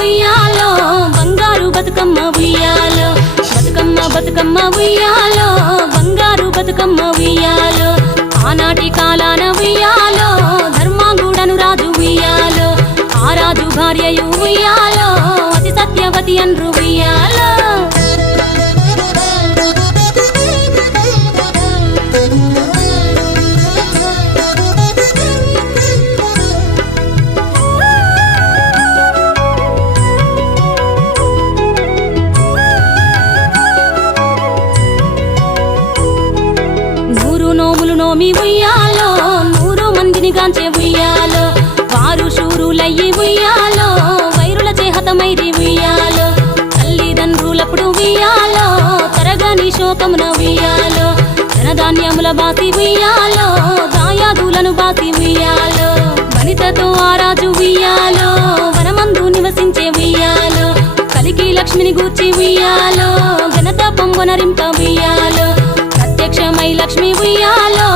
ఉయ్యాలో బంగారు బతుకమ్మ ఉయ్యాలో బతుకమ్మ బతుకమ్మ ఉయ్యాలో బంగారు బతుకమ్మ ఉయ్యాలో ఆనాటి కాలాన ఉయ్యాలో ధర్మాంగుడను రాజు ఉయ్యాలో ఆ రాజు భార్యయు ఉయ్యాలో అతి సత్యవతి అన్రు ఉయ్యాలో నోములు నోమి ఉయ్యాలో 100 మందిని గాంచే ఉయ్యాలో వారు శూరులయ్యి ఉయ్యాలో వైరుల చేహతమైరి ఉయ్యాలో తల్లిదండ్రులప్పుడు ఉయ్యాలో తరగని శోకమున ఉయ్యాలో ధనధాన్యముల బాసి ఉయ్యాలో దాయాదులను బాసి ఉయ్యాలో వనితతో ఆరాజు ఉయ్యాలో వనమందు నివసించే ఉయ్యాలో కలికి లక్ష్మిని గూర్చి ఉయ్యాలో ఘనత పొంగొనరింప ఉయ్యాలో ప్రత్యక్షమై లక్ష్మి ఉయ్యాలో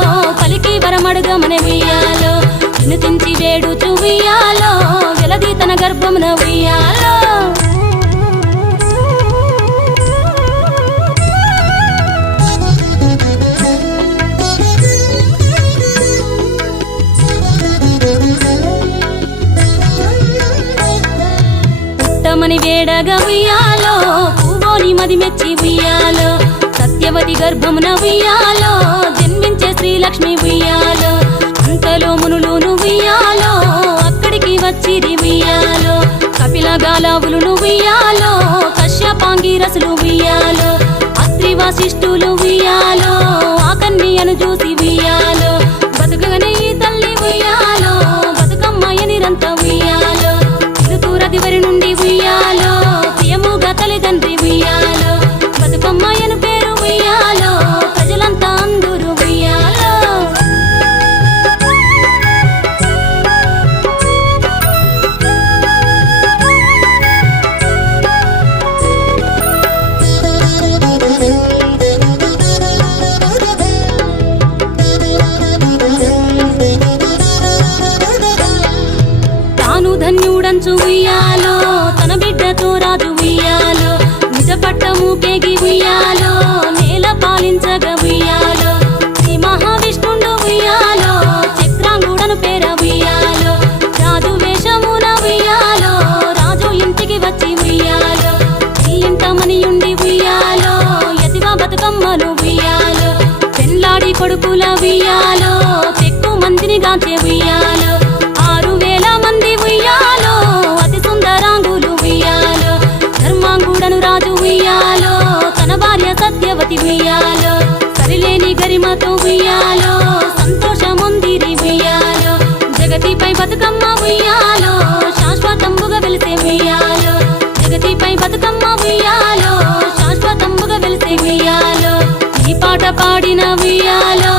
పలికి వరమడుగమని ఉయ్యాలో వినుతించి వేడుచు ఉయ్యాలో వెలది తన గర్భమున ఉయ్యాలో పుట్టమని వేడగా ఉయ్యాలో పూవోని మది మెచ్చి ఉయ్యాలో సత్యవతి గర్భమున ఉయ్యాలో జన్మించే శ్రీలక్ష్మి ఉయ్యాలో అంతలో మునులును ఉయ్యాలో అక్కడికి వచ్చిరి ఉయ్యాలో కపిల గాలావులును ఉయ్యాలో కశ్యపాంగిరసులు ఉయ్యాలో అత్రి వశిష్ఠులు ఉయ్యాలో ఆ కన్యను చూసి ఉయ్యాలో బతుకగనే ఈ తల్లి ఉయ్యాలో బతుకమ్మయనిరంత ఉయ్యాలో తిరుతూరదివరి నుండి ఉయ్యాలో ప్రియముగా తల్లిదండ్రి ఉయ్యాలో బతుకమ్మయను పేరు ఉయ్యాలో ప్రజలంతా అందరూ ఉయ్యాలో తాను ధన్యుడంచు ఉయ్యాలో తన బిడ్డతో రాజు ఉయ్యాలో నిజ పట్టము కేగి ఉయ్యాలో నేల పాలించగ ఉయ్యాలో శ్రీ మహావిష్ణుండు ఉయ్యాలో చక్రాంగుడను పేర ఉయ్యాలో రాజు వేషమున ఉయ్యాలో రాజు ఇంటికి వచ్చి ఉయ్యాలో ఈ ఇంట మనియుండి ఉయ్యాలో యతిగా బతుకమ్మను ఉయ్యాలో పెళ్ళాడి కొడుకుల ఉయ్యాలో ఎక్కువ మందిని గాంచే ఉయ్యాలో 6000 మంది ఉయ్యాలో అతి సుందరాంగులు ఉయ్యాలో ధర్మాంగుడను రాజు ఉయ్యాలో తన భార్య సత్యవతి ఉయ్యాలో సరిలేని గరిమతో ఉయ్యాలో సంతోషముందిరి ఉయ్యాలో జగతిపై బతుకమ్మ ఉయ్యాలో శాశ్వతంబుగా వెలిసే ఉయ్యాలో జగతిపై బతుకమ్మ ఉయ్యాలో శాశ్వతంబుగా వెలిసే ఉయ్యాలో ఈ పాట పాడిన ఉయ్యాలో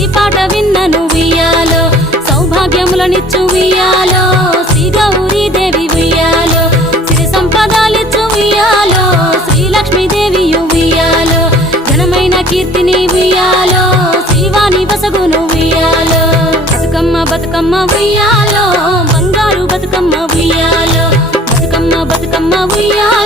ఈ పాట విన్నను ఉయ్యాలో సౌభాగ్యములనిచ్చు ఉయ్యాలో శ్రీ గౌరీ దేవి ఉయ్యాలో సిరి సంపదలిచ్చు ఉయ్యాలో శ్రీలక్ష్మీదేవి ఉయ్యాలో ఘనమైన కీర్తిని ఉయ్యాలో శ్రీవాణి వసగును ఉయ్యాలో బతుకమ్మ బతుకమ్మ ఉయ్యాలో బంగారు బతుకమ్మ ఉయ్యాలో బతుకమ్మ బతుకమ్మ ఉయ్యాలో